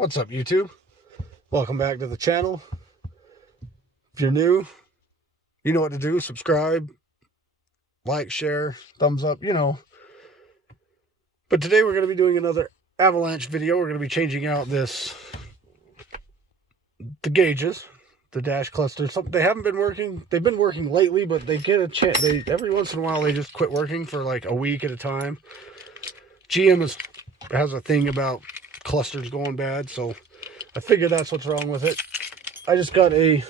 What's up, YouTube? Welcome back to the channel. If you're new, you know what to do. Subscribe, like, share, thumbs up, you know. But today we're going to be doing another Avalanche video. We're going to be changing out the gauges, the dash clusters. They haven't been working. They've been working lately, but they get a chance. Every once in a while they just quit working for like a week at a time. GM has a thing about clusters going bad, so I figured that's what's wrong with it. I just got a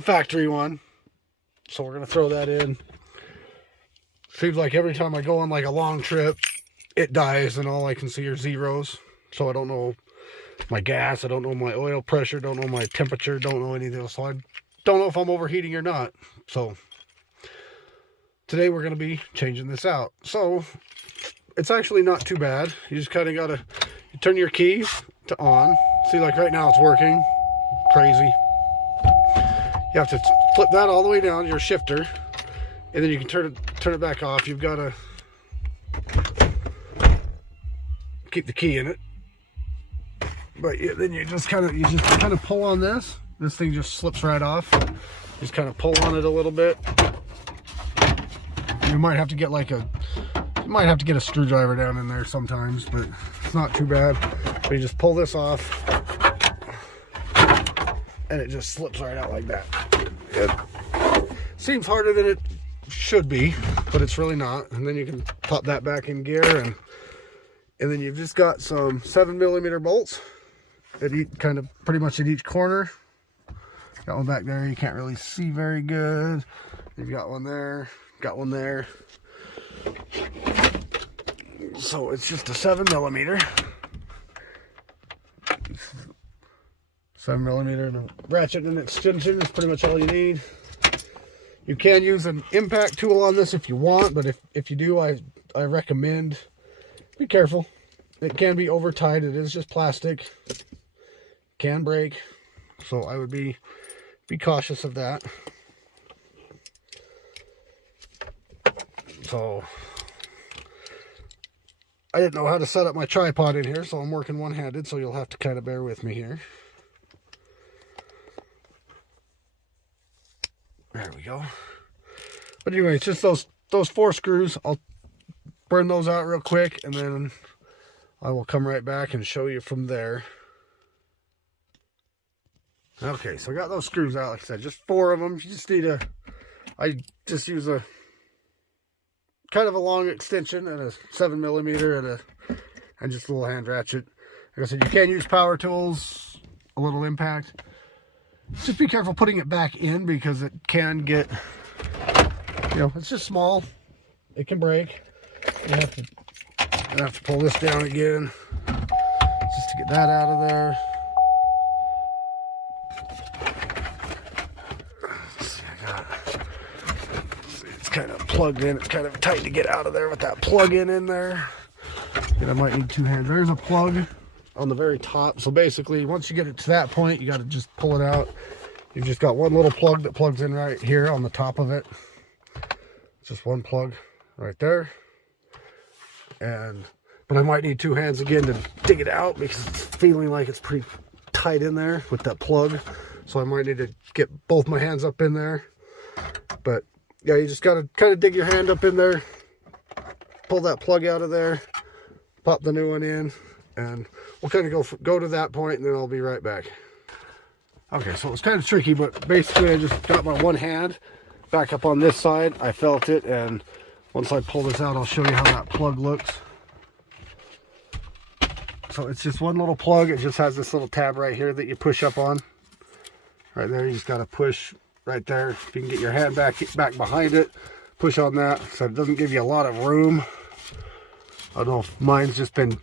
factory one, so we're gonna throw that in. Seems like every time I go on like a long trip, it dies and all I can see are zeros. So I don't know my gas, I don't know my oil pressure, don't know my temperature, don't know anything else. So I don't know if I'm overheating or not. So today we're gonna be changing this out. So it's actually not too bad. You just kind of gotta turn your key to on. See, like right now it's working. Crazy. You have to flip that all the way down, your shifter, and then you can turn it back off. You've got to keep the key in it. But yeah, then you just kind of pull on this. This thing just slips right off. Just kind of pull on it a little bit. You might have to get a screwdriver down in there sometimes, but it's not too bad. But you just pull this off and it just slips right out like that. It seems harder than it should be, but it's really not. And then you can pop that back in gear, and then you've just got some 7mm bolts at each, pretty much at each corner. Got one back there, you can't really see very good. You've got one there, got one there. So it's just a 7mm. 7mm and a ratchet and extension is pretty much all you need. You can use an impact tool on this if you want, but if you do, I recommend be careful. It can be over tight. It is just plastic. Can break. So I would be cautious of that. So I didn't know how to set up my tripod in here, so I'm working one-handed, so you'll have to kind of bear with me here. There we go. But anyway, it's just those 4 screws. I'll burn those out real quick, and then I will come right back and show you from there. Okay, so I got those screws out, like I said, just 4 of them. You just need I just use a kind of a long extension and a 7mm and just a little hand ratchet. Like I said, you can use power tools, a little impact. Just be careful putting it back in because it can get, it's just small. It can break. You have to pull this down again just to get that out of there. Let's see, it's kind of plugged in. It's kind of tight to get out of there with that plug-in in there. And I might need 2 hands. There's a plug on the very top. So basically, once you get it to that point, you got to just pull it out. You've just got one little plug that plugs in right here on the top of it. Just one plug right there. But I might need 2 hands again to dig it out because it's feeling like it's pretty tight in there with that plug. So I might need to get both my hands up in there. But yeah, you just got to kind of dig your hand up in there, pull that plug out of there, pop the new one in, and we'll kind of go to that point, and then I'll be right back. Okay, so it was kind of tricky, but basically I just got my one hand back up on this side. I felt it, and once I pull this out, I'll show you how that plug looks. So it's just one little plug. It just has this little tab right here that you push up on. Right there, you just got to push right there. If you can get your hand back behind it, push on that. So it doesn't give you a lot of room. I don't know if mine's just been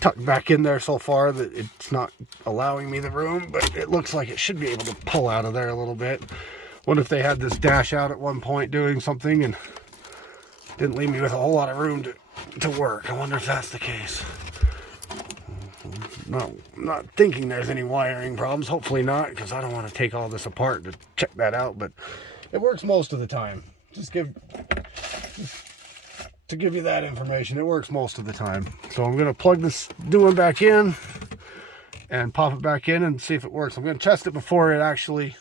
tucked back in there so far that it's not allowing me the room, but it looks like it should be able to pull out of there a little bit. What if they had this dash out at one point doing something and didn't leave me with a whole lot of room to work? I wonder if that's the case. Not thinking there's any wiring problems. Hopefully not, because I don't want to take all this apart to check that out, but it works most of the time. To give you that information, it works most of the time. So I'm going to plug this new one back in. and pop it back in and see if it works. I'm going to test it before I actually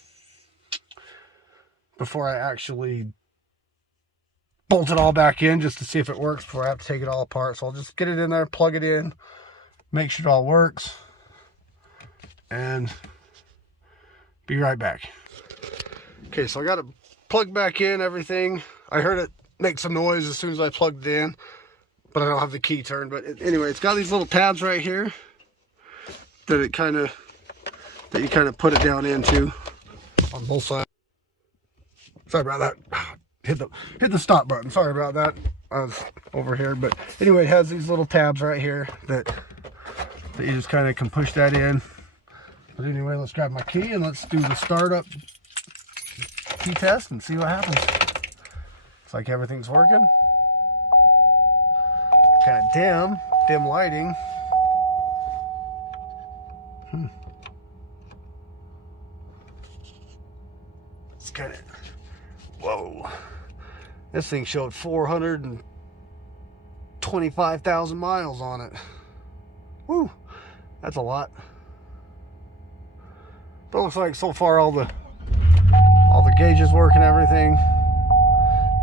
bolt it all back in, just to see if it works before I have to take it all apart. So I'll just get it in there, plug it in, make sure it all works, and be right back. Okay, so I got it plugged back in, everything. I heard it make some noise as soon as I plugged it in, but I don't have the key turned. But anyway, it's got these little tabs right here that you kind of put it down into on both sides. Sorry about that. Hit the stop button. Sorry about that. I was over here, but anyway, it has these little tabs right here that you just kind of can push that in. But anyway, let's grab my key and let's do the startup key test and see what happens. Looks like everything's working. Kind of dim lighting. It's kind of, whoa. This thing showed 425,000 miles on it. Woo, that's a lot. But it looks like so far all the gauges work and everything.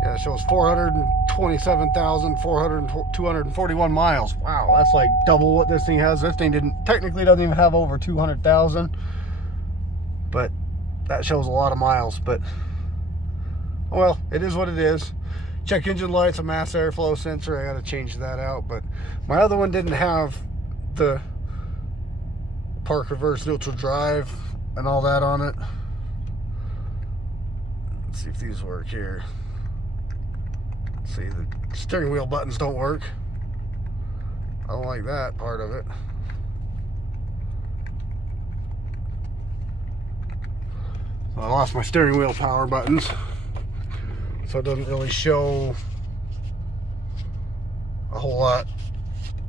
Yeah, it shows 427,241 miles. Wow, that's like double what this thing has. This thing technically doesn't even have over 200,000, but that shows a lot of miles. But well, it is what it is. Check engine lights, a mass airflow sensor. I got to change that out. But my other one didn't have the park reverse neutral drive and all that on it. Let's see if these work here. See, the steering wheel buttons don't work. I don't like that part of it. So I lost my steering wheel power buttons, so it doesn't really show a whole lot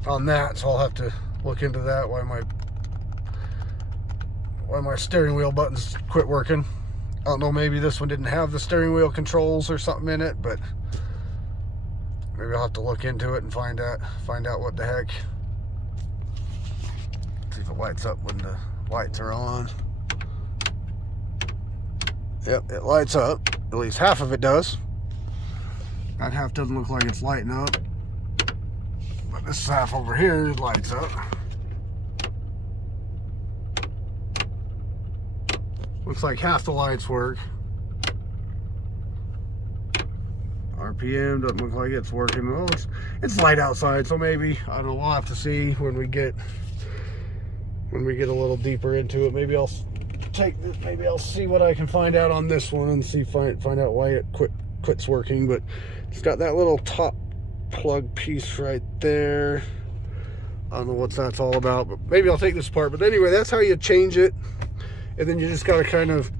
on that. So I'll have to look into that, why my steering wheel buttons quit working. I don't know, maybe this one didn't have the steering wheel controls or something in it, but maybe I'll have to look into it and find out what the heck. See if it lights up when the lights are on. Yep, it lights up. At least half of it does. That half doesn't look like it's lighting up, but this half over here lights up. Looks like half the lights work. RPM doesn't look like it's working. Well, it's light outside, so maybe, I don't know, we'll have to see when we get a little deeper into it. Maybe I'll see what I can find out on this one and find out why it quits working. But it's got that little top plug piece right there. I don't know what that's all about, but maybe I'll take this apart. But anyway, that's how you change it. And then you just gotta just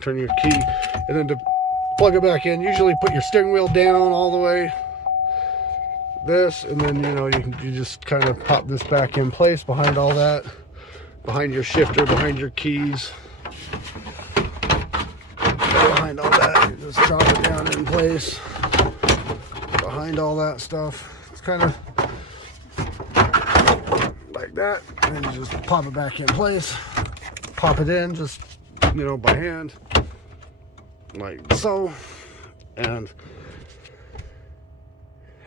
turn your key, and then to plug it back in, usually put your steering wheel down all the way, this, and then you just kind of pop this back in place behind all that, behind your shifter, behind your keys, behind all that. You just drop it down in place behind all that stuff. It's kind of like that, and then you just pop it back in place, pop it in just by hand like so, and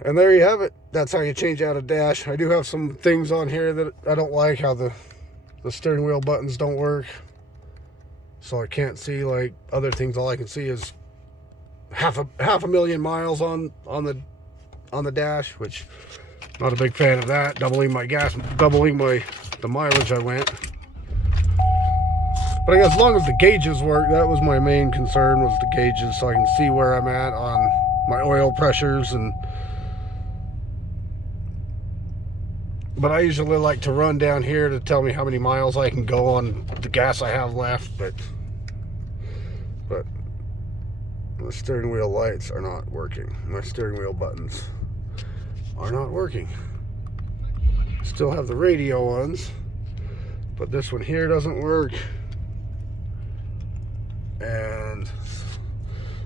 there you have it. That's how you change out a dash. I do have some things on here that I don't like, how the steering wheel buttons don't work, so I can't see like other things. All I can see is half a million miles on the dash, which not a big fan of that. Doubling the mileage I went. But I guess as long as the gauges work, that was my main concern, was the gauges, so I can see where I'm at on my oil pressures. But I usually like to run down here to tell me how many miles I can go on the gas I have left. But the steering wheel lights are not working. My steering wheel buttons are not working. Still have the radio ones, but this one here doesn't work. And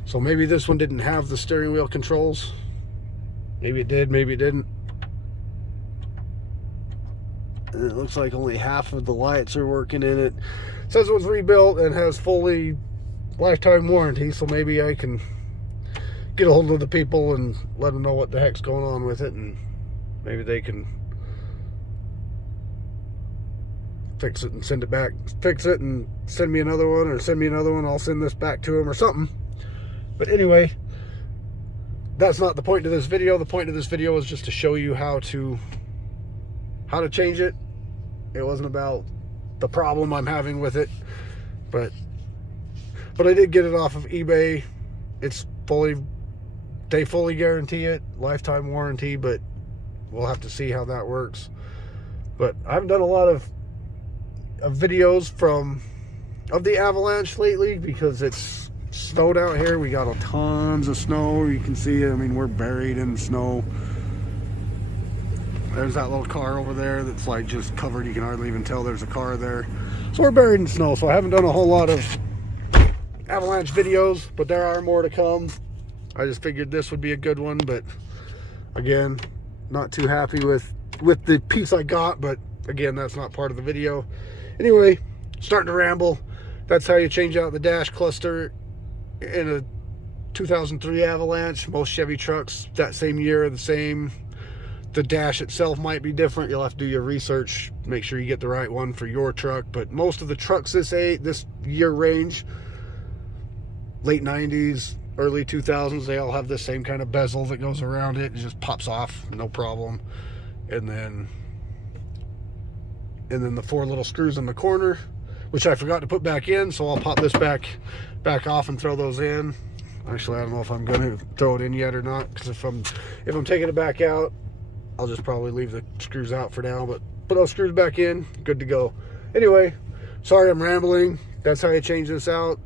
so maybe this one didn't have the steering wheel controls. Maybe it did, maybe it didn't. and it looks like only half of the lights are working in it. It says it was rebuilt and has fully lifetime warranty, so maybe I can get a hold of the people and let them know what the heck's going on with it, and maybe they can fix it and send it back. Fix it and send me another one, or send me another one, I'll send this back to them or something. But anyway, that's not the point of this video. The point of this video is just to show you how to change it. It wasn't about the problem I'm having with it, but I did get it off of eBay. It's they fully guarantee it, lifetime warranty, but we'll have to see how that works. But I haven't done a lot of videos of the Avalanche lately because it's snowed out here. We got tons of snow. You can see it. I mean, we're buried in snow. There's that little car over there that's like just covered. You can hardly even tell there's a car there. So we're buried in snow. So I haven't done a whole lot of Avalanche videos, but there are more to come. I just figured this would be a good one, but again, not too happy with the piece I got, but again, that's not part of the video. Anyway, starting to ramble. That's how you change out the dash cluster in a 2003 Avalanche. Most Chevy trucks that same year are the same. The dash itself might be different. You'll have to do your research, make sure you get the right one for your truck. But most of the trucks this year range, late 90s, early 2000s, they all have the same kind of bezel that goes around it. It just pops off, no problem. And then the 4 little screws in the corner, which I forgot to put back in, so I'll pop this back off and throw those in. Actually, I don't know if I'm going to throw it in yet or not, because if I'm taking it back out, I'll just probably leave the screws out for now, but put those screws back in, good to go. Anyway, sorry I'm rambling. That's how you change this out.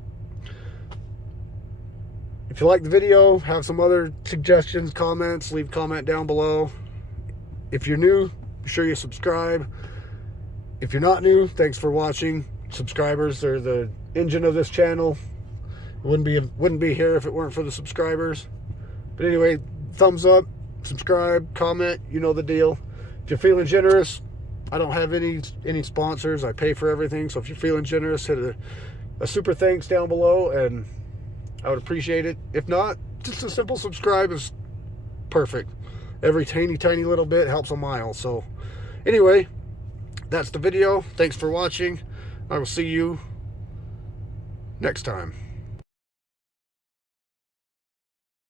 If you like the video, have some other suggestions, comments, leave a comment down below. If you're new, be sure you subscribe. If you're not new, thanks for watching. Subscribers are the engine of this channel. It wouldn't be here if it weren't for the subscribers. But anyway, thumbs up, subscribe, comment, you know the deal. If you're feeling generous, I don't have any sponsors. I pay for everything. So if you're feeling generous, hit a super thanks down below, and I would appreciate it. If not, just a simple subscribe is perfect. Every tiny little bit helps a mile. So anyway, that's the video. Thanks for watching. I will see you next time.